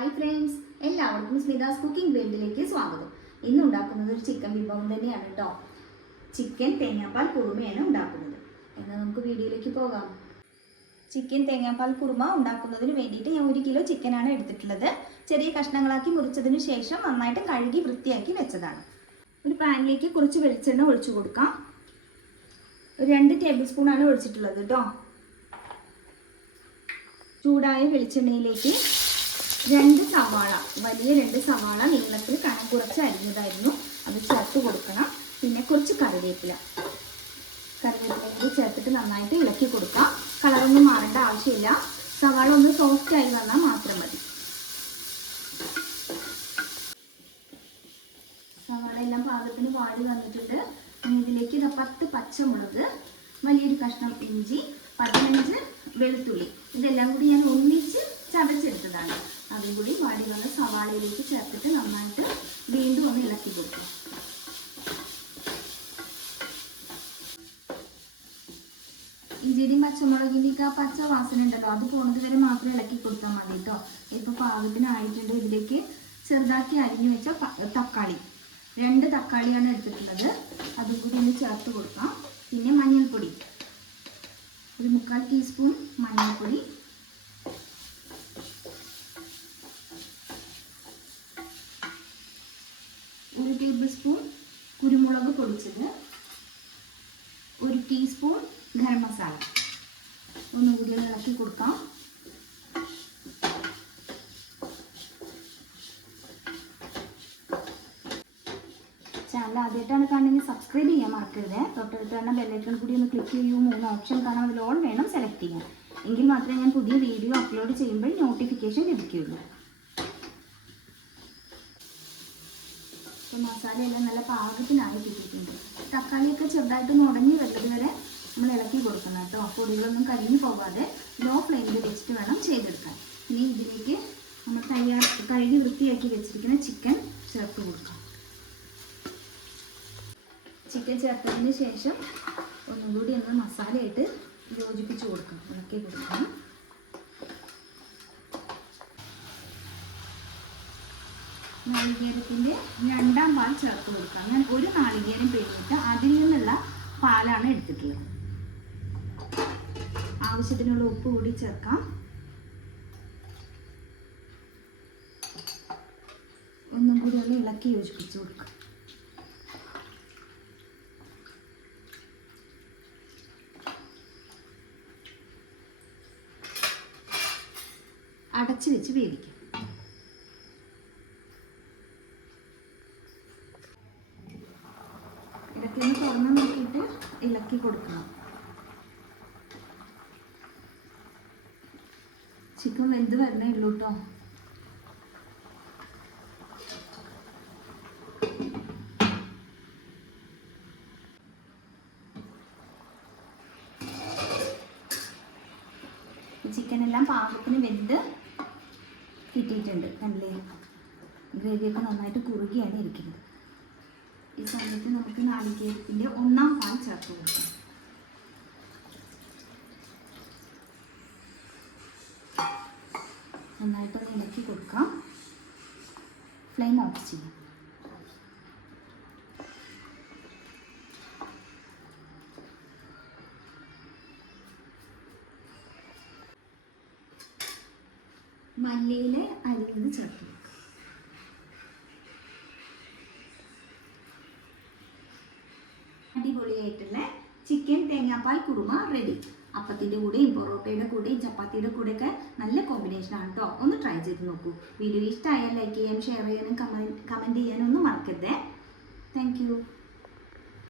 Hi friends എല്ലാവർക്കും സ്മിതാസ് cooking വേൾഡിലേക്ക് സ്വാഗതം. ഇന്ന് ഉണ്ടാക്കുന്നത് ഒരു ചിക്കൻ വിഭവം തന്നെയാണ് കേട്ടോ ചിക്കൻ തേങ്ങാപ്പാൽ കുറുമയാണ് ഉണ്ടാക്കുന്നത്. എന്നാൽ നമുക്ക് വീഡിയോയിലേക്ക് പോകാം. ചിക്കൻ തേങ്ങാപ്പാൽ കുറുമ ഉണ്ടാക്കുന്നതിന് വേണ്ടിയിട്ട് ഞാൻ ഒരു കിലോ ചിക്കനാണ് എടുത്തിട്ടുള്ളത്. ചെറിയ കഷ്ണങ്ങളാക്കി മുറിച്ചതിന് ശേഷം നന്നായിട്ട് കഴുകി വൃത്തിയാക്കി വെച്ചതാണ്. ഒരു പാനിലേക്ക് കുറച്ച് വെളിച്ചെണ്ണ ഒഴിച്ചു കൊടുക്കാം. ഒരു രണ്ട് ടേബിൾ സ്പൂണാണ് ഒഴിച്ചിട്ടുള്ളത് കേട്ടോ ചൂടായ വെളിച്ചെണ്ണയിലേക്ക് രണ്ട് സവാള വലിയ രണ്ട് സവാള നീളത്തിൽ കനം കുറച്ച് അരിഞ്ഞതായിരുന്നു. അത് ചേർത്ത് കൊടുക്കണം. പിന്നെ കുറച്ച് കറിവേപ്പില. കറിവേപ്പിലേക്ക് ചേർത്തിട്ട് നന്നായിട്ട് ഇളക്കി കൊടുക്കാം. കളറൊന്നും മാറേണ്ട ആവശ്യമില്ല. സവാള ഒന്ന് സോഫ്റ്റ് ആയി വന്നാൽ മാത്രം മതി. സവാള എല്ലാം പാകത്തിന് വാടി വന്നിട്ടുണ്ട്. ഇതിലേക്ക് ഇതാ പത്ത് പച്ചമുളക് വലിയൊരു കഷ്ണം ഇഞ്ചി പതിനഞ്ച് വെളുത്തുള്ളി. ഇതെല്ലാം കൂടി ഞാൻ ഒന്നിച്ച് ചതച്ചെടുത്തതാണ് അതും കൂടി വാടി വന്ന സവാളയിലേക്ക് ചേർത്തിട്ട് നന്നായിട്ട് വീണ്ടും ഒന്ന് ഇളക്കി കൊടുക്കും. ഇഞ്ചിയുടെയും പച്ചമുളകിന്റെയൊക്കെ ആ പച്ച വാസന ഉണ്ടല്ലോ അത് പോണത് വരെ മാത്രം ഇളക്കി കൊടുത്താൽ മതി കേട്ടോ ഇപ്പോൾ പാകത്തിനായിട്ടുണ്ട്. ഇതിലേക്ക് ചെറുതാക്കി അരിഞ്ഞു വെച്ച തക്കാളി. രണ്ട് തക്കാളിയാണ് എടുത്തിട്ടുള്ളത്. അതും കൂടി ഒന്ന് ചേർത്ത് കൊടുക്കാം. പിന്നെ മഞ്ഞൾപ്പൊടി. ഒരു മുക്കാൽ ടീസ്പൂൺ മഞ്ഞൾപ്പൊടി. ഒരു ടേബിൾ സ്പൂൺ കുരുമുളക് പൊടിച്ചത് ഒരു ടീസ്പൂൺ ഗരം മസാല. ഒന്നുകൂടി ഒന്ന് ഇളക്കി കൊടുക്കാം. ചാനൽ ആദ്യമായിട്ടാണ് കാണുന്നത് സബ്സ്ക്രൈബ് ചെയ്യാൻ മറക്കരുത്. തൊട്ടടുത്ത് തന്നെ ബെല്ലൈക്കൺ കൂടി ഒന്ന് ക്ലിക്ക് ചെയ്യൂ. മൂന്ന് ഓപ്ഷൻ കാണാം അതിൽ ഓൺ വേണം സെലക്ട് ചെയ്യാം എങ്കിൽ മാത്രമേ ഞാൻ പുതിയ വീഡിയോ അപ്ലോഡ് ചെയ്യുമ്പോൾ നോട്ടിഫിക്കേഷൻ ലഭിക്കുകയുള്ളൂ. അപ്പോൾ മസാലയെല്ലാം നല്ല പാകത്തിനായി കിട്ടിയിട്ടുണ്ട്. തക്കാളിയൊക്കെ ചെറുതായിട്ട് ഉടഞ്ഞു വരുന്നത് വരെ നമ്മൾ ഇളക്കി കൊടുക്കണം കേട്ടോ. പൊടികളൊന്നും കരിഞ്ഞു പോകാതെ ലോ ഫ്ലെയിമിൽ വെച്ചിട്ട് വേണം ചെയ്തെടുക്കാൻ. ഇനി ഇതിലേക്ക് നമ്മൾ തയ്യാർ കഴുകി വൃത്തിയാക്കി വെച്ചിരിക്കുന്ന ചിക്കൻ ചേർത്ത് കൊടുക്കാം. ചിക്കൻ ചേർത്തതിന് ശേഷം ഒന്നും കൂടി ഒന്ന് മസാലയായിട്ട് യോജിപ്പിച്ച് കൊടുക്കണം ഇളക്കി കൊടുക്കണം. നാളികേരത്തിന്റെ രണ്ടാം പാൽ ചേർത്ത് കൊടുക്കാം ഞാൻ ഒരു നാളികേരം പിഴിഞ്ഞിട്ട് അതിൽ നിന്നുള്ള പാലാണ് എടുത്തിട്ടുള്ളത്. ആവശ്യത്തിനുള്ള ഉപ്പ് കൂടി ചേർക്കാം. ഒന്നും കൂടി ഒന്ന് ഇളക്കി യോജിപ്പിച്ച് കൊടുക്കാം. അടച്ചു വെച്ച് വേവിക്കാം ഇടയ്ക്ക് ഒന്ന് തുറന്ന് നോക്കിയിട്ട് ഇളക്കി കൊടുക്കണം. ചിക്കൻ വെന്ത് വരണേ ഉള്ളൂ കേട്ടോ ചിക്കൻ എല്ലാം പാകത്തിന് വെന്ത് കിട്ടിയിട്ടുണ്ട് കണ്ടില്ലേ? ഗ്രേവിയൊക്കെ നന്നായിട്ട് കുറുകിയാണ് ഇരിക്കുന്നത്. ഈ സമയത്ത് നമുക്ക് നാളികേരത്തിന്റെ ഒന്നാം പാൽ ചേർത്ത് കൊടുക്കാം. നന്നായിട്ടൊന്ന് ഇളക്കി കൊടുക്കാം. ഫ്ലെയിം ഓഫ് ചെയ്യാം. മല്ലിയില അരിഞ്ഞത് ചേർത്ത് കൊടുക്കാം അടിപൊളിയായിട്ടുള്ള ചിക്കൻ തേങ്ങാപ്പാൽ കുറുമ റെഡി അപ്പത്തിന്റെ കൂടെയും പൊറോട്ടയുടെ കൂടെയും ചപ്പാത്തിയുടെ കൂടെയൊക്കെ നല്ല കോമ്പിനേഷൻ ആണ് കേട്ടോ ഒന്ന് ട്രൈ ചെയ്ത് നോക്കൂ. വീഡിയോ ഇഷ്ടമായാൽ ലൈക്ക് ചെയ്യാനും ഷെയർ ചെയ്യാനും കമന്റ് കമന്റ് ചെയ്യാനും ഒന്നും മറക്കരുതേ. Thank you